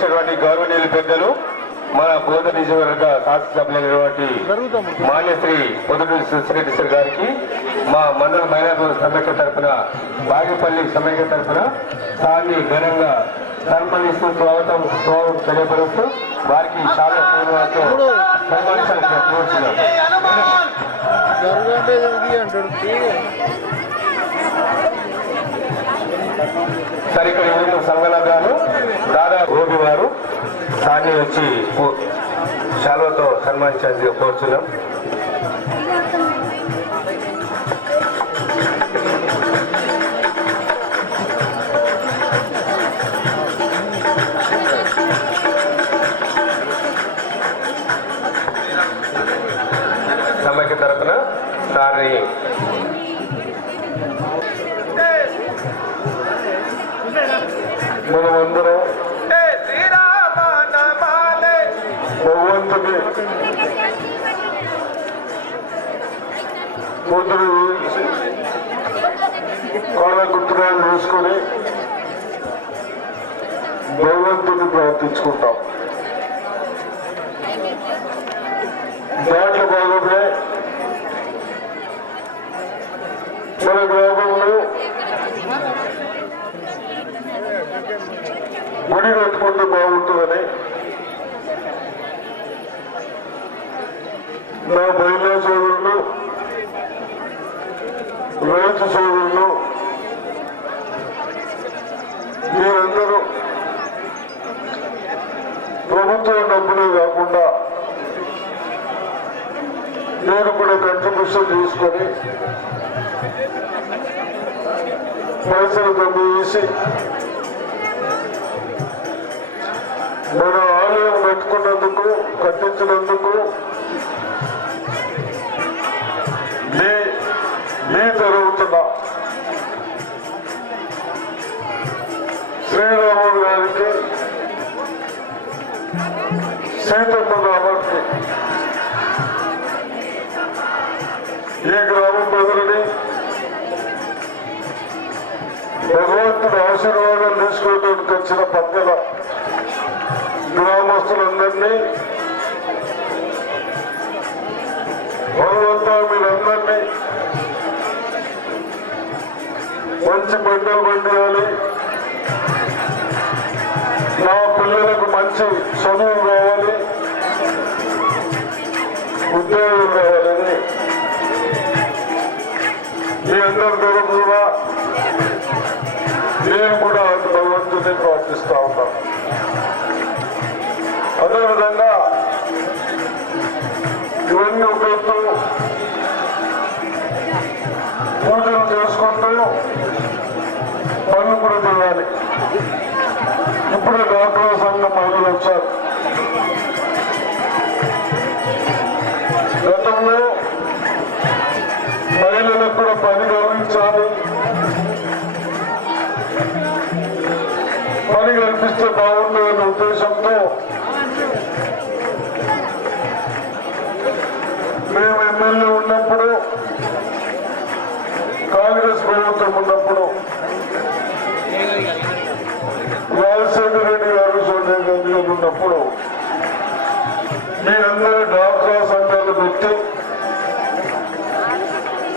చేసినటువంటి గౌరవనీయులు పెద్దలు మన బోధ నిజవర్గ శాసనసభ్యులైనటువంటి మాన్యశ్రీ పొద్దుటూరి సార్ గారికి మా మండల మైనార్టీ సమైక్య తరఫున బాగేపల్లి సమైక్య తరఫున సార్ని ఘనంగా సన్మానిస్తూ స్వాగతం స్వాగతం తెలియపరుస్తూ వారికి చాలా పూర్వంతో సన్మానించాల్సిన కోరుతున్నాం సరికడ యూనిట్ సంఘన గారు దాదాపు ఓబి వారు సాన్ని వచ్చి శాలువతో సన్మానించాల్సి కోరుతున్నాం కూతురు వేసి వాళ్ళ గుర్తురాలు వేసుకొని భగవంతుని ప్రార్థించుకుంటాం. దాంట్లో భాగంగా మన గ్రామంలో గుడి కట్టుకుంటే బాగుంటుందని నా మహిళా సోదరులు రైతు సోదరులు మీరందరూ ప్రభుత్వం డబ్బులే కాకుండా నేను కూడా కంట్రిబ్యూషన్ తీసుకొని పైసలు డబ్బు వేసి మన ఆలయం పెట్టుకున్నందుకు కట్టించినందుకు మీ జరుగుతున్న శ్రీరాముడు గారికి సీతమ్మ రామానికి ఈ గ్రామం ప్రజలని భగవంతుడు ఆశీర్వాదం తీసుకోవడానికి వచ్చిన పెద్దల గ్రామస్తులందరినీ భగవంతుడు మీరందరినీ మంచి పంటలు పండియాలి నా పిల్లలకు మంచి చదువు కావాలి. ఉద్యోగం కావాలని మీ అందరి తరఫున నేను కూడా భగవంతుని ప్రార్థిస్తా ఉన్నాను అదేవిధంగా ఇవన్నీ ఉపయోగిస్తూ ఇప్పుడే డాక్టర్ సంఘం మహిళలు వచ్చారు. గతంలో మహిళలకు కూడా పని గమనించాలి. పని కల్పిస్తే బాగుండదనే ఉద్దేశంతో మేము ఎమ్మెల్యే ఉన్నప్పుడు కాంగ్రెస్ ప్రభుత్వం గాంధీ గారు ఉన్నప్పుడు మీ అందరి డాక్టరా సంఘాలు పెట్టి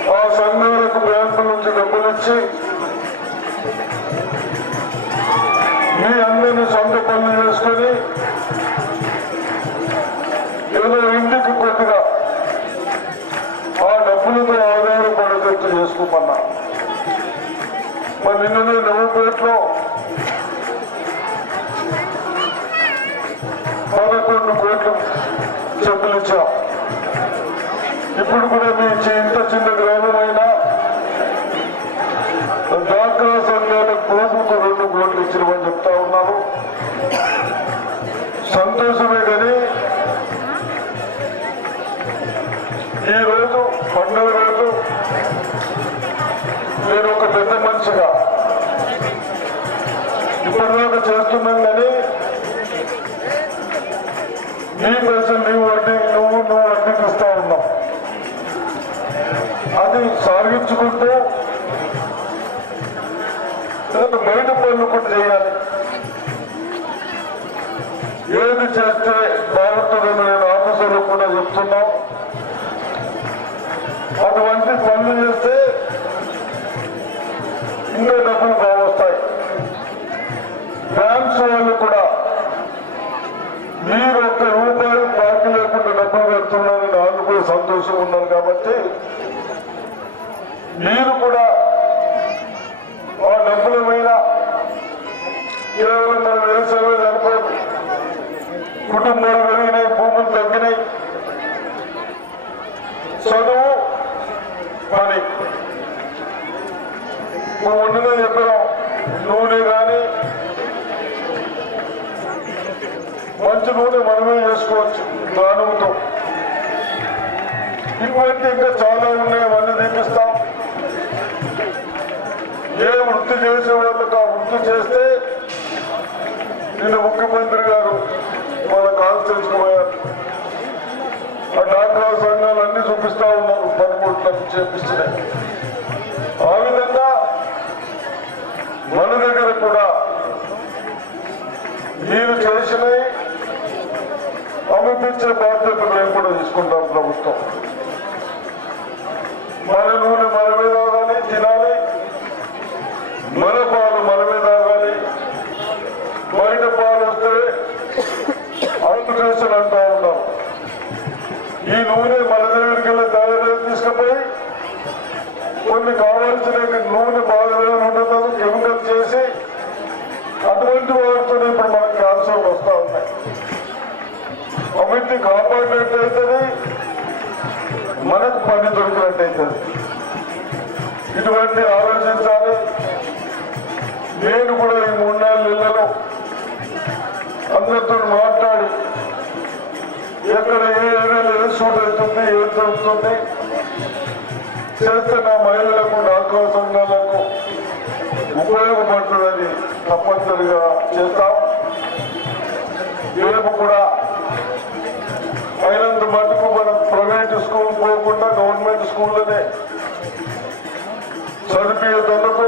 ఆ సంఘాలకు బ్యాంకు నుంచి డబ్బులు ఇచ్చి మీ అందరినీ సొంత పనులు చేసుకొని ఏదో ఇంటికి కొద్దిగా ఆ డబ్బులతో ఆధారపడేటట్టు చేసుకోమన్నా మరి నిన్ననే నవ్వుపేటలో చెప్పులు ఇప్పుడు కూడా మీ చి- ఇంత చిన్న గ్రామమైనా డాక్రా సంఘాలకు గ్రూపుకు రెండు కోట్లు ఇచ్చినమని చెప్తా ఉన్నారు సంతోషమే కానీ ఈ రోజు పండుగ రోజు నేను ఒక పెద్ద మనిషిగా ఇప్పటిదాకా చేస్తున్నాను కానీ బయట పనులు కూడా చేయాలి. ఏది చేస్తే బాగుంటుందని నేను ఆఫీసర్లు కూడా చెప్తున్నాం. అటువంటి పనులు చేస్తే ఇంకా డబ్బులు బాగా వస్తాయి బ్యాంక్స్ వాళ్ళు కూడా మీరు ఒక్క రూపాయి బాకీ లేకుండా డబ్బులు పెడుతున్నారని వాళ్ళు కూడా సంతోషం ఉన్నారు కాబట్టి మీరు కూడా ఆ డబ్బుల మీద కేవలం మన వ్యవసాయం సరిపోదు కుటుంబాలు పెరిగినాయి భూములు తగ్గినాయి చదువు పని మొన్ననే చెప్పాం నూనె కానీ మంచి నూనె మనమే వేసుకోవచ్చు దానంతో ఇటువంటి ఇంకా చాలా ఉన్నాయి అవన్నీ తీపిస్తాం ఏ వృత్తి చేసే వాళ్ళకి ఆ వృత్తి చేస్తే నిన్న ముఖ్యమంత్రి గారు మన కాన్స్టిట్యూన్సీ పోయారు ఆ డాక్టర్ సంఘాలు అన్ని చూపిస్తా ఉన్నారు పనిముట్లను చేపిస్తున్నాయి. ఆ విధంగా మన దగ్గర కూడా మీరు చేసినవి అమిపించే బాధ్యత మేము కూడా తీసుకుంటాం ప్రభుత్వం మన నూనె మనమే తాగాలి తినాలి మన పాలు మనమే తాగాలి బయట పాలు వస్తే అల్ట్రేషన్ అంటా ఉన్నాం ఈ నూనె మన దగ్గరికి వెళ్ళి తయారు తీసుకుపోయి కొన్ని కావాల్సిన నూనె బాగా ఉండదు కెమికల్ చేసి అటువంటి వాటితో ఇప్పుడు మనకు క్యాన్సర్లు వస్తూ ఉన్నాయి కమిటీ కాపాడినట్టు అవుతుంది మనకు పని దొరికినట్టు అవుతుంది. ఇటువంటి ఆలోచించాలి. నేను కూడా ఈ మూడు నాలుగు నెలలలో అందరితో మాట్లాడి ఎక్కడ ఏ ఏరియాలో ఏ అవుతుంది ఏం జరుగుతుంది చేస్తే నా మహిళలకు డాక్టర్ సంఘాలకు ఉపయోగపడుతుందని తప్పనిసరిగా చేస్తాం. రేపు కూడా అయినంత మటుకు మనం ప్రైవేట్ స్కూల్ పోకుండా గవర్నమెంట్ స్కూల్లోనే చదివేటందుకు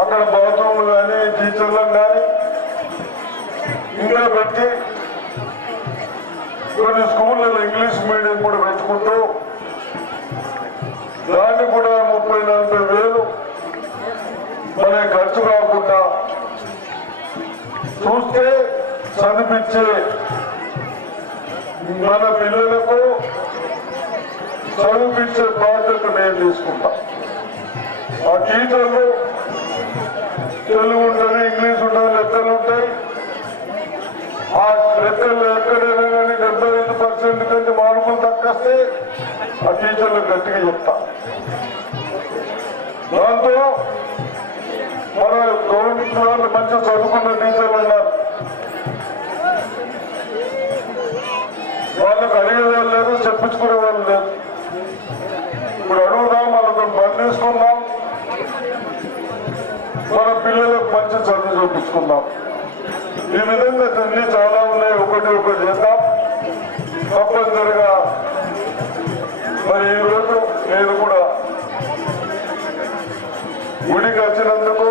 అక్కడ బాత్రూమ్లు కానీ టీచర్లను కానీ ఇంకా పెట్టి కొన్ని స్కూళ్ళలో ఇంగ్లీష్ మీడియం కూడా పెట్టుకుంటూ దాన్ని కూడా ముప్పై నలభై వేలు మన ఖర్చు కాకుండా చూస్తే చదివించే మన పిల్లలకు చదివించే బాధ్యత నేను తీసుకుంటా. ఆ టీచర్లు తెలుగు ఉంటుంది ఇంగ్లీష్ ఉంటుంది లెక్కలు ఉంటాయి. ఆ లెక్కలు ఎక్కడైనా కానీ డెబ్బై ఐదు పర్సెంట్ కంటే మార్కులు తక్కువస్తే ఆ టీచర్లు గట్టిగా చెప్తా. దాంతో మన గవర్నమెంట్ వాళ్ళు మంచిగా చదువుకున్న టీచర్లు ఉన్నారు. వాళ్ళకి అడిగే వాళ్ళు లేదు చెప్పించుకునే వాళ్ళు లేదు. ఇప్పుడు అడుగుదాం వాళ్ళతో పని తీసుకుందాం మన పిల్లలకు మంచి చదువు చూపించుకుందాం ఈ విధంగా అన్ని చాలా ఉన్నాయి. ఒకటి ఒకటి చేద్దాం. తప్పనిసరిగా మరి ఈరోజు నేను కూడా గుడికి వచ్చినందుకు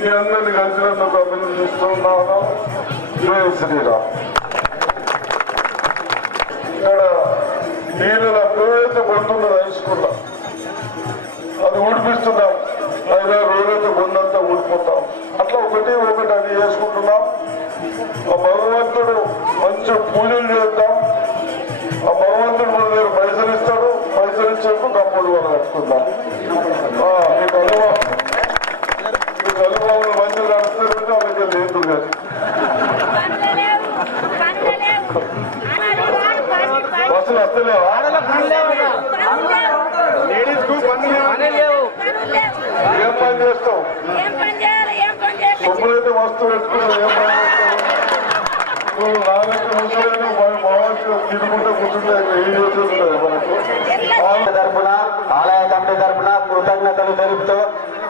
మీ అందరిని కలిసినందుకు అభినందిస్తున్నాను జయ శ్రీరామ్. నీళ్ళ ఎప్పుడైతే పడుతున్నది హైస్కూల్లో అది ఊడిపిస్తున్నాం. అయినా రోజైతే ముందంతా ఊడిపోతాం. అట్లా ఒకటి ఒకటి అది చేసుకుంటున్నాం. ఆ భగవంతుడు మంచి పూజలు చేద్దాం ఆ భగవంతుడు మన దగ్గర పైసలు ఇస్తాడు. పైసలు ఇచ్చేప్పుడు కప్పుడు వాళ్ళు కట్టుకుందాం మీకు అనుభవం. మీకు అనుభవం లేడీస్కు ఏం పని ఏం పని కూర్చుంటే ఏం చేస్తుంటుంది మనకు తరపున ఆలయ కమిటీ తరపున కృతజ్ఞతలు తెలుపుతూ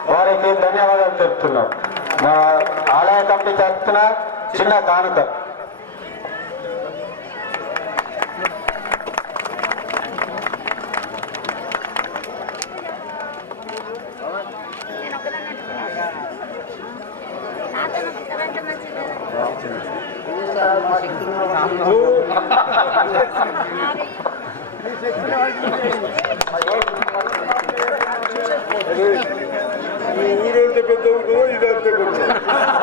వారికి ధన్యవాదాలు తెలుపుతున్నాం మా ఆలయ కమిటీ తరఫున చిన్న కానుక. 네. 이럴 때 뱉어보고 이럴 때 뱉어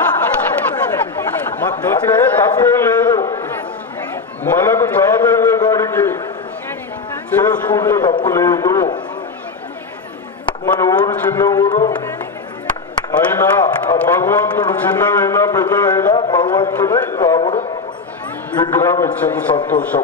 విగ్రహం ఇచ్చేందు సంతోషం